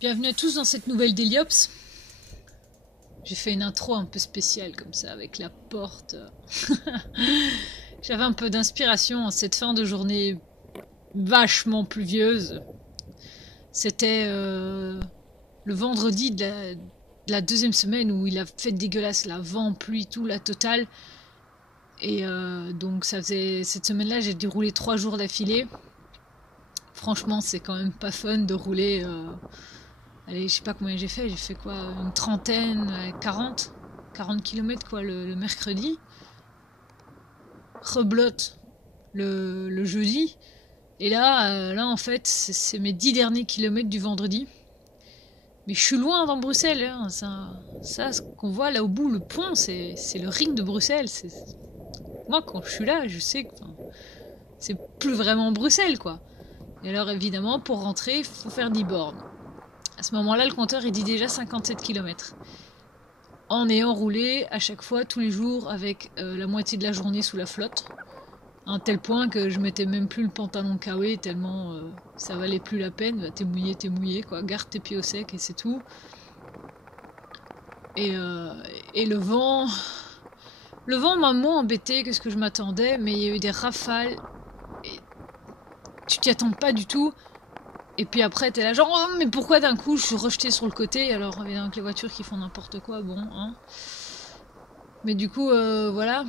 Bienvenue à tous dans cette nouvelle Deliops. J'ai fait une intro un peu spéciale comme ça avec la porte. J'avais un peu d'inspiration en cette fin de journée vachement pluvieuse. C'était le vendredi de la deuxième semaine où il a fait dégueulasse, la vent, pluie, tout, la totale. Et donc ça faisait cette semaine-là, j'ai dû rouler 3 jours d'affilée. Franchement, c'est quand même pas fun de rouler. Allez, je sais pas combien j'ai fait quoi, une trentaine, 40 km quoi le mercredi. Reblotte le jeudi. Et là en fait, c'est mes 10 derniers kilomètres du vendredi. Mais je suis loin dans Bruxelles. Hein. Ça ce qu'on voit là au bout, le pont, c'est le ring de Bruxelles. Moi, quand je suis là, je sais que c'est plus vraiment Bruxelles, quoi. Et alors, évidemment, pour rentrer, il faut faire 10 bornes. À ce moment-là, le compteur, il dit déjà 57 km. En ayant roulé à chaque fois, tous les jours, avec la moitié de la journée sous la flotte. À un tel point que je mettais même plus le pantalon KW, tellement ça valait plus la peine. Bah, t'es mouillé, quoi. Garde tes pieds au sec et c'est tout. Et le vent... Le vent m'a moins embêté que ce que je m'attendais, mais il y a eu des rafales. Et tu t'y attends pas du tout. Et puis après, t'es là genre, oh, mais pourquoi d'un coup je suis rejetée sur le côté? Alors, évidemment que les voitures qui font n'importe quoi, bon, hein. Mais du coup, voilà.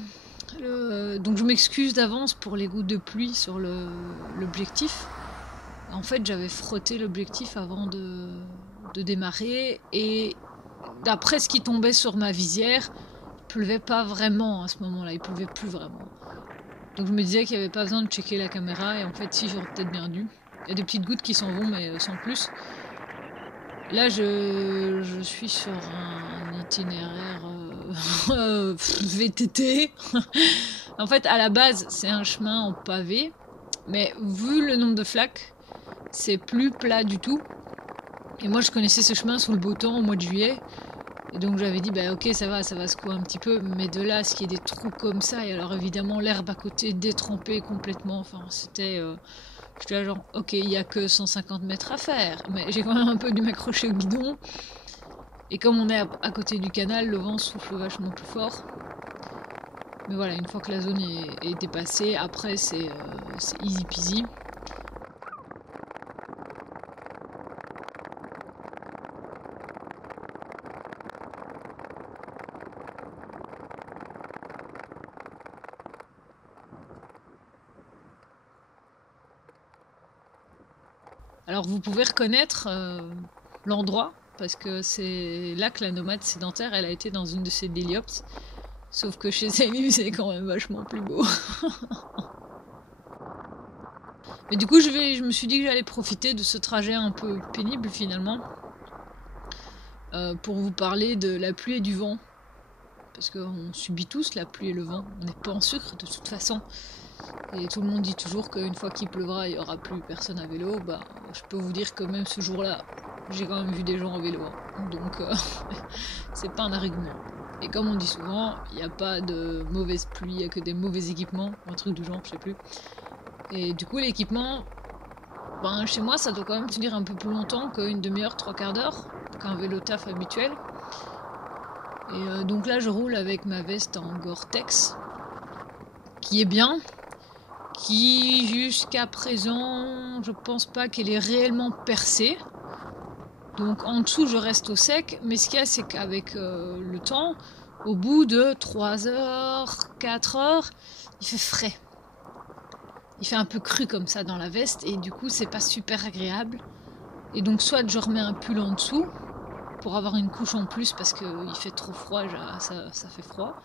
Donc je m'excuse d'avance pour les gouttes de pluie sur l'objectif. En fait, j'avais frotté l'objectif avant de démarrer. Et d'après ce qui tombait sur ma visière, il pleuvait pas vraiment à ce moment-là. Il pleuvait plus vraiment. Donc je me disais qu'il n'y avait pas besoin de checker la caméra. Et en fait, si, j'aurais peut-être bien dû. Il y a des petites gouttes qui s'en vont, mais sans plus. Là, je suis sur un itinéraire VTT. En fait, à la base, c'est un chemin en pavé. Mais vu le nombre de flaques, c'est plus plat du tout. Et moi, je connaissais ce chemin sous le beau temps au mois de juillet. Et donc, j'avais dit, bah ok, ça va secouer un petit peu. Mais de là, à ce qu'il y ait des trous comme ça, et alors évidemment, l'herbe à côté détrempée complètement. Enfin, c'était... J'étais là genre, ok, il n'y a que 150 mètres à faire, mais j'ai quand même un peu dû m'accrocher au guidon. Et comme on est à côté du canal, le vent souffle vachement plus fort. Mais voilà, une fois que la zone est dépassée, après c'est easy peasy. Alors vous pouvez reconnaître l'endroit, parce que c'est là que la nomade sédentaire, elle a été dans une de ses Deliops. Sauf que chez Zélu, c'est quand même vachement plus beau. Mais du coup, je me suis dit que j'allais profiter de ce trajet un peu pénible finalement, pour vous parler de la pluie et du vent. Parce qu'on subit tous la pluie et le vent. On n'est pas en sucre de toute façon. Et tout le monde dit toujours qu'une fois qu'il pleuvra, il n'y aura plus personne à vélo. Bah, je peux vous dire que même ce jour-là, j'ai quand même vu des gens en vélo. Donc, c'est pas un argument. Et comme on dit souvent, il n'y a pas de mauvaise pluie, il n'y a que des mauvais équipements. Un truc du genre, je sais plus. Et du coup, l'équipement, ben, chez moi, ça doit quand même tenir un peu plus longtemps qu'une demi-heure, 3/4 d'heure, qu'un vélo taf habituel. Et donc là, je roule avec ma veste en Gore-Tex, qui est bien, qui jusqu'à présent, je pense pas qu'elle est réellement percée. Donc en dessous, je reste au sec, mais ce qu'il y a, c'est qu'avec le temps, au bout de 3 heures, 4 heures, il fait frais. Il fait un peu cru comme ça dans la veste, et du coup, c'est pas super agréable. Et donc soit je remets un pull en dessous, pour avoir une couche en plus parce qu'il fait trop froid, ça fait froid.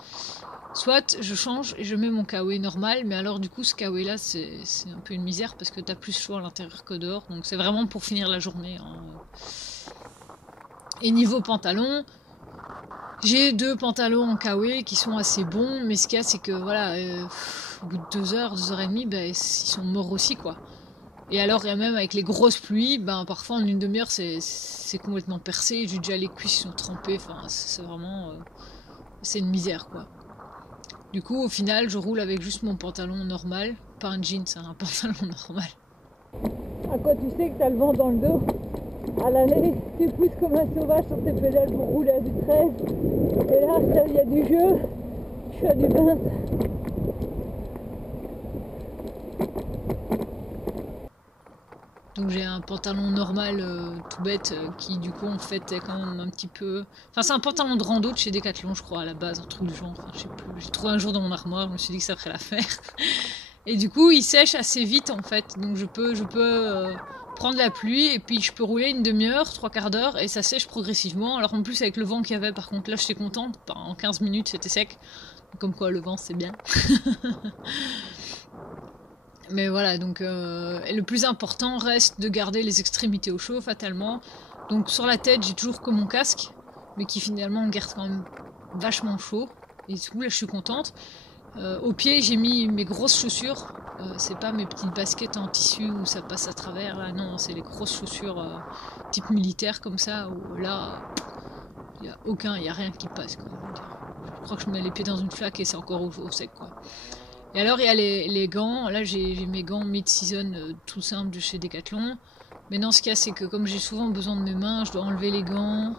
Soit je change et je mets mon KW normal, mais alors du coup ce KW là c'est un peu une misère parce que t'as plus chaud à l'intérieur que dehors, donc c'est vraiment pour finir la journée. Hein. Et niveau pantalon, j'ai 2 pantalons en KW qui sont assez bons, mais ce qu'il y a c'est que voilà, au bout de 2 heures, 2 heures et demie, ils sont morts aussi quoi. Et alors, il y a même avec les grosses pluies, parfois en une demi-heure, c'est complètement percé. J'ai déjà les cuisses sont trempées. Enfin, c'est vraiment... c'est une misère, quoi. Du coup, au final, je roule avec juste mon pantalon normal. Pas un jean, c'est un pantalon normal. À quoi tu sais que t'as le vent dans le dos? À l'aller, tu pousses comme un sauvage sur tes pédales pour rouler à du 13. Et là, il y a du jeu. Je suis à du 20. Donc j'ai un pantalon normal tout bête qui du coup en fait est quand même un petit peu... Enfin c'est un pantalon de rando de chez Decathlon je crois à la base, un truc du genre, enfin je sais plus. J'ai trouvé un jour dans mon armoire, je me suis dit que ça ferait l'affaire. Et du coup il sèche assez vite en fait, donc je peux prendre la pluie et puis je peux rouler une demi-heure, 3/4 d'heure et ça sèche progressivement. Alors en plus avec le vent qu'il y avait par contre là j'étais contente, en 15 minutes c'était sec. Comme quoi le vent c'est bien. Mais voilà, donc le plus important reste de garder les extrémités au chaud, fatalement. Donc sur la tête, j'ai toujours que mon casque, mais qui finalement garde quand même vachement chaud. Et du coup, là, je suis contente. Au pied, j'ai mis mes grosses chaussures. C'est pas mes petites baskets en tissu où ça passe à travers. Là, non, c'est les grosses chaussures type militaire comme ça, où là, il y a rien qui passe, quoi. Je crois que je mets les pieds dans une flaque et c'est encore au sec, quoi. Et alors il y a les gants, là j'ai mes gants mid-season tout simples de chez Decathlon. Mais non, ce qu'il y a c'est que comme j'ai souvent besoin de mes mains, je dois enlever les gants,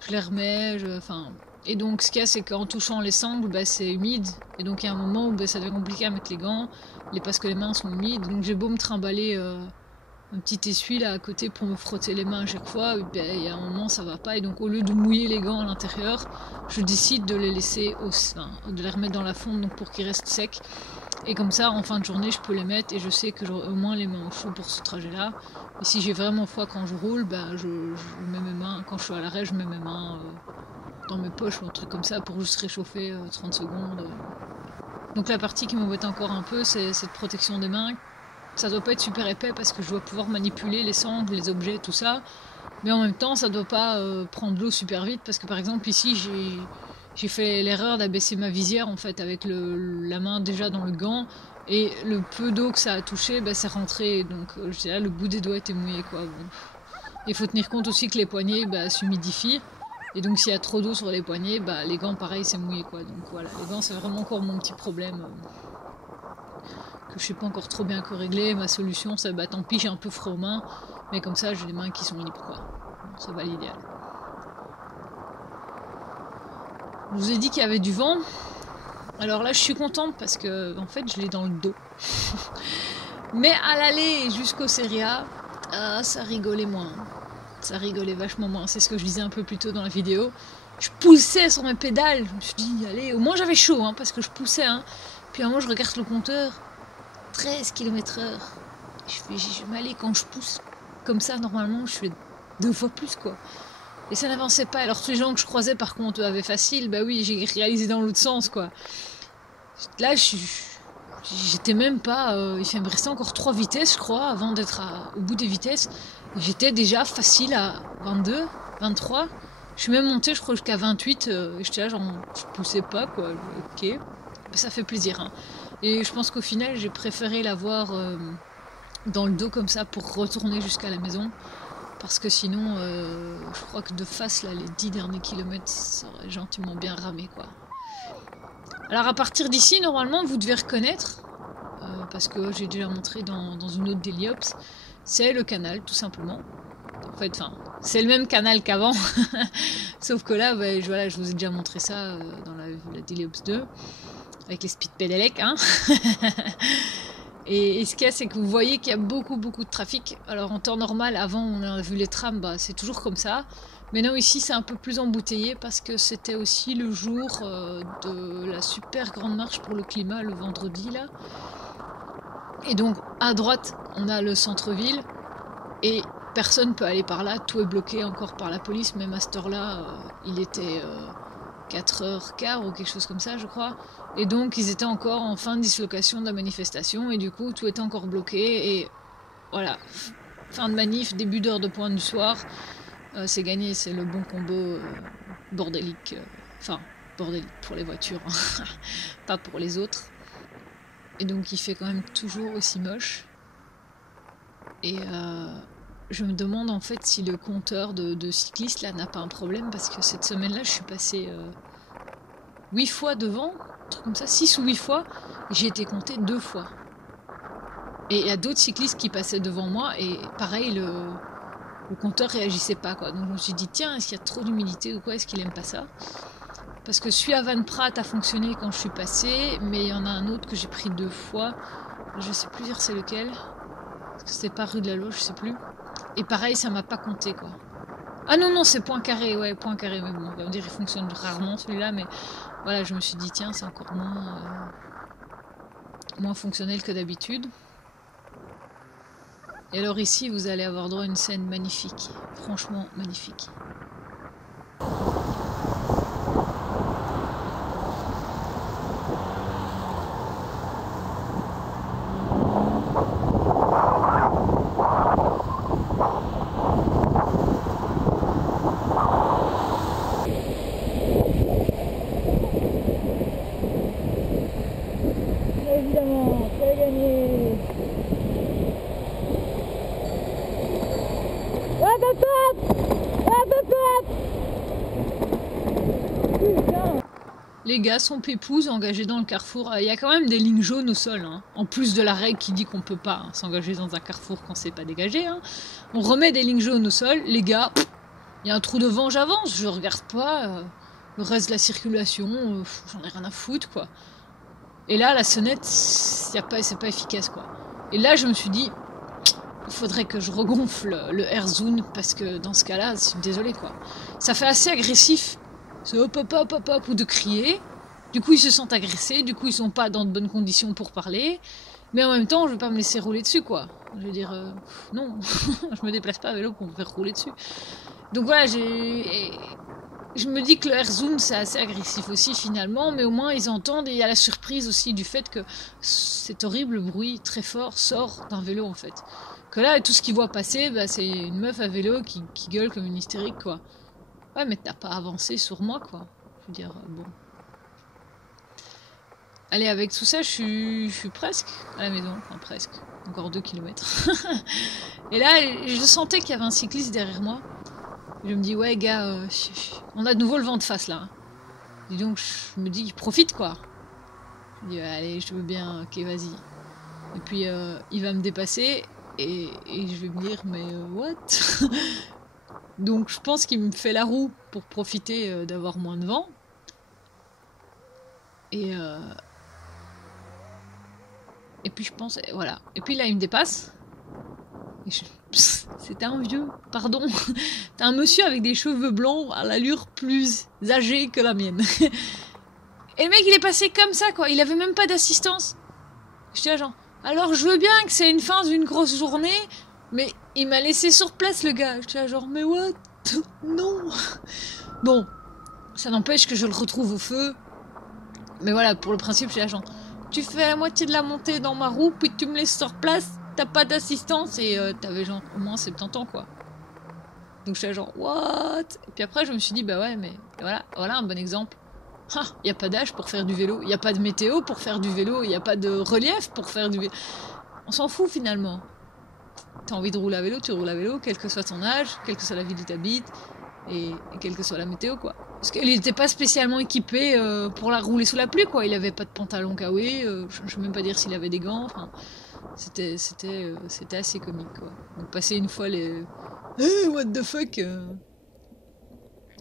je les remets, enfin... Et donc ce qu'il y a c'est qu'en touchant les sangles, bah, c'est humide. Et donc il y a un moment où bah, ça devient compliqué à mettre les gants, parce que les mains sont humides. Donc j'ai beau me trimballer un petit essuie là à côté pour me frotter les mains à chaque fois, il y a un moment ça va pas et donc au lieu de mouiller les gants à l'intérieur, je décide de les laisser de les remettre dans la fonte donc pour qu'ils restent secs et comme ça en fin de journée je peux les mettre et je sais que j'aurai au moins les mains au chaud pour ce trajet là. Et si j'ai vraiment froid quand je roule, bah, je mets mes mains, quand je suis à l'arrêt je mets mes mains dans mes poches ou un truc comme ça pour juste réchauffer 30 secondes. Donc la partie qui m'embête encore un peu c'est cette protection des mains. Ça doit pas être super épais parce que je dois pouvoir manipuler les sangles, les objets, tout ça. Mais en même temps, ça doit pas prendre l'eau super vite parce que par exemple ici, j'ai fait l'erreur d'abaisser ma visière en fait avec la main déjà dans le gant et le peu d'eau que ça a touché, bah, c'est rentré. Donc là, le bout des doigts était mouillé quoi. Bon. Il faut tenir compte aussi que les poignets bah, s'humidifient. Et donc s'il y a trop d'eau sur les poignets, bah, les gants pareil c'est mouillé quoi. Donc voilà, les gants c'est vraiment encore mon petit problème. Que je sais pas encore trop bien que régler. Ma solution, c'est bah tant pis, j'ai un peu froid aux mains, mais comme ça, j'ai les mains qui sont libres, quoi. Bon, ça va l'idéal. Je vous ai dit qu'il y avait du vent. Alors là, je suis contente parce que, en fait, je l'ai dans le dos. Mais à l'aller jusqu'au Serie A, ça rigolait moins. Ça rigolait vachement moins. C'est ce que je disais un peu plus tôt dans la vidéo. Je poussais sur mes pédales. Je me suis dit, allez, au moins j'avais chaud, hein, parce que je poussais. Hein. Puis à un moment, je regarde le compteur. 13 km/h. Je m'allais quand je pousse comme ça, normalement, je fais 2 fois plus, quoi. Et ça n'avançait pas. Alors, tous les gens que je croisais, par contre, avaient facile. Bah oui, j'ai réalisé dans l'autre sens, quoi. Là, j'étais même pas... il me restait encore 3 vitesses, je crois, avant d'être au bout des vitesses. J'étais déjà facile à 22, 23. Je suis même montée, je crois, jusqu'à 28. Et j'étais là, genre, je poussais pas, quoi. Ok. Ça fait plaisir, hein. Et je pense qu'au final, j'ai préféré l'avoir dans le dos comme ça pour retourner jusqu'à la maison. Parce que sinon, je crois que de face, là, les 10 derniers kilomètres, ça aurait gentiment bien ramé, quoi. Alors à partir d'ici, normalement, vous devez reconnaître, parce que j'ai déjà montré dans une autre d'Heliops, c'est le canal, tout simplement. En fait, c'est le même canal qu'avant. Sauf que là, bah, je vous ai déjà montré ça dans la d'Heliops 2. Avec les speed pédalec, hein. Et ce qu'il y a, c'est que vous voyez qu'il y a beaucoup de trafic. Alors en temps normal, avant on a vu les trams, bah, c'est toujours comme ça. Mais non, ici c'est un peu plus embouteillé parce que c'était aussi le jour de la super grande marche pour le climat, le vendredi là. Et donc à droite, on a le centre-ville et personne peut aller par là, tout est bloqué encore par la police. Même à cette heure-là, il était 4h15 ou quelque chose comme ça, je crois. Et donc ils étaient encore en fin de dislocation de la manifestation et du coup tout était encore bloqué et voilà, fin de manif, début d'heure de pointe du soir, c'est gagné, c'est le bon combo bordélique, bordélique pour les voitures, pas pour les autres. Et donc il fait quand même toujours aussi moche et je me demande en fait si le compteur de cyclistes là n'a pas un problème parce que cette semaine là je suis passée 8 fois devant, un truc comme ça, 6 ou 8 fois, j'ai été comptée 2 fois. Et il y a d'autres cyclistes qui passaient devant moi, et pareil, le compteur réagissait pas, quoi. Donc je me suis dit, tiens, est-ce qu'il y a trop d'humidité ou quoi? Est-ce qu'il aime pas ça? Parce que celui à Van Pratt a fonctionné quand je suis passée, mais il y en a un autre que j'ai pris 2 fois. Je sais plus dire c'est lequel. Parce que c'était pas rue de la Loge, je sais plus. Et pareil, ça m'a pas compté, quoi. Ah non, non, c'est point carré, ouais, point carré. Mais bon, on va dire il fonctionne rarement celui-là, mais voilà, je me suis dit, tiens, c'est encore moins fonctionnel que d'habitude. Et alors ici, vous allez avoir droit à une scène magnifique. Franchement, magnifique. Évidemment, tu as gagné. Hop, hop, hop. Hop, hop, hop. Putain. Les gars sont pépouses engagés dans le carrefour. Il y a quand même des lignes jaunes au sol, hein. En plus de la règle qui dit qu'on peut pas s'engager dans un carrefour quand c'est pas dégagé, hein. On remet des lignes jaunes au sol. Les gars, il y a un trou devant, j'avance. Je regarde pas le reste de la circulation. J'en ai rien à foutre, quoi. Et là, la sonnette, c'est pas efficace, quoi. Et là, je me suis dit, il faudrait que je regonfle le AirZone, parce que dans ce cas-là, je suis désolée, quoi. Ça fait assez agressif. C'est hop, hop, hop, hop, hop, ou de crier. Du coup, ils se sentent agressés. Du coup, ils sont pas dans de bonnes conditions pour parler. Mais en même temps, je vais pas me laisser rouler dessus, quoi. Je veux dire, non. Je me déplace pas à vélo pour me faire rouler dessus. Donc voilà, je me dis que le AirZone c'est assez agressif aussi finalement, mais au moins ils entendent et il y a la surprise aussi du fait que cet horrible bruit très fort sort d'un vélo en fait. Que là, tout ce qu'ils voient passer, bah, c'est une meuf à vélo qui gueule comme une hystérique quoi. Ouais, mais t'as pas avancé sur moi quoi. Je veux dire, bon. Allez, avec tout ça, je suis presque à la maison, enfin presque, encore 2 kilomètres. Et là, je sentais qu'il y avait un cycliste derrière moi. Je me dis, ouais, gars, on a de nouveau le vent de face là. Et donc, je me dis qu'il profite quoi. Je dis, allez, je veux bien, ok, vas-y. Et puis, il va me dépasser et je vais me dire, mais what? Donc, je pense qu'il me fait la roue pour profiter d'avoir moins de vent. Et puis, je pense, voilà. Et puis là, il me dépasse. C'était un vieux, pardon. T'as un monsieur avec des cheveux blancs à l'allure plus âgée que la mienne. Et le mec, il est passé comme ça, quoi. Il avait même pas d'assistance. J'étais là, genre, alors je veux bien que c'est une fin d'une grosse journée, mais il m'a laissé sur place, le gars. J'étais là, genre, mais what? Non. Bon, ça n'empêche que je le retrouve au feu. Mais voilà, pour le principe, j'étais là, genre, tu fais la moitié de la montée dans ma roue, puis tu me laisses sur place. T'as pas d'assistance et t'avais genre au moins 70 ans quoi. Donc j'étais genre what? Et puis après je me suis dit bah ouais mais voilà un bon exemple. Ah, y a pas d'âge pour faire du vélo, y a pas de météo pour faire du vélo, y a pas de relief pour faire du vélo. On s'en fout finalement. T'as envie de rouler à vélo, tu roules à vélo, quel que soit ton âge, quelle que soit la ville où t'habites et quelle que soit la météo quoi. Parce qu'il était pas spécialement équipé pour la rouler sous la pluie quoi. Il avait pas de pantalon kawé, je sais même pas dire s'il avait des gants. Enfin, c'était assez comique quoi. Donc passer une fois les what the fuck,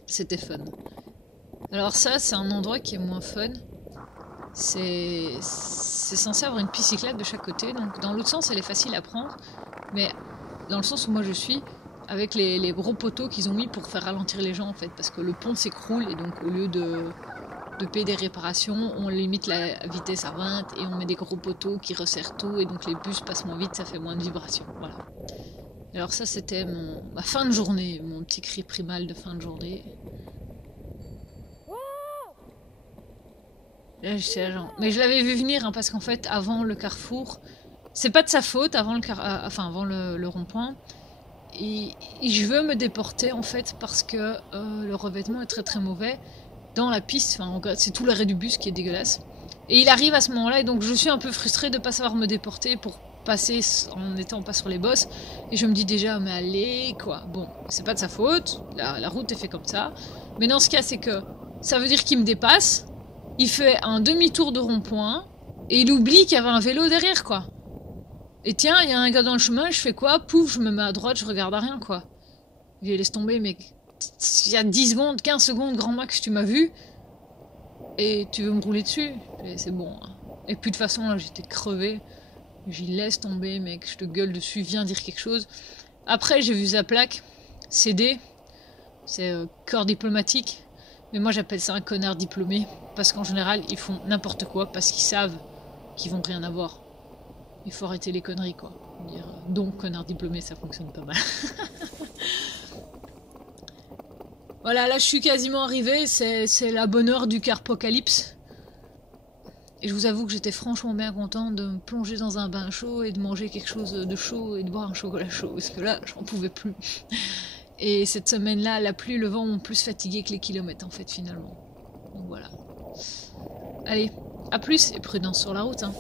c'était fun. Alors ça c'est un endroit qui est moins fun. C'est censé avoir une piste cyclable de chaque côté. Donc dans l'autre sens elle est facile à prendre, mais dans le sens où moi je suis, avec les gros poteaux qu'ils ont mis pour faire ralentir les gens en fait, parce que le pont s'écroule et donc au lieu de payer des réparations, on limite la vitesse à 20 et on met des gros poteaux qui resserrent tout et donc les bus passent moins vite, ça fait moins de vibrations. Voilà. Alors ça c'était ma fin de journée, mon petit cri primal de fin de journée. Là, mais je l'avais vu venir hein, parce qu'en fait avant le carrefour, c'est pas de sa faute, avant le rond-point. Et je veux me déporter en fait parce que le revêtement est très très mauvais dans la piste, enfin, c'est tout l'arrêt du bus qui est dégueulasse. Et il arrive à ce moment-là et donc je suis un peu frustrée de ne pas savoir me déporter pour passer en n'étant pas sur les bosses. Et je me dis déjà mais allez quoi, bon c'est pas de sa faute, la route est faite comme ça. Mais dans ce cas c'est que ça veut dire qu'il me dépasse, il fait un demi-tour de rond-point et il oublie qu'il y avait un vélo derrière quoi. Et tiens, il y a un gars dans le chemin, je fais quoi? Pouf, je me mets à droite, je regarde à rien, quoi. Je laisse tomber, mec. Il y a 10 secondes, 15 secondes, grand max, tu m'as vu. Et tu veux me rouler dessus. C'est bon. Hein. Et puis de toute façon, là, j'étais crevée. J'y laisse tomber, mec. Je te gueule dessus, viens dire quelque chose. Après, j'ai vu sa plaque. CD. C'est corps diplomatique. Mais moi, j'appelle ça un connard diplômé. Parce qu'en général, ils font n'importe quoi. Parce qu'ils savent qu'ils vont rien avoir. Il faut arrêter les conneries, quoi. Donc, connard diplômé, ça fonctionne pas mal. Voilà, là, je suis quasiment arrivée. C'est la bonne heure du Carpocalypse. Et je vous avoue que j'étais franchement bien contente de me plonger dans un bain chaud et de manger quelque chose de chaud et de boire un chocolat chaud. Parce que là, j'en pouvais plus. Et cette semaine-là, la pluie et le vent m'ont plus fatigué que les kilomètres, en fait, finalement. Donc voilà. Allez, à plus et prudence sur la route, hein.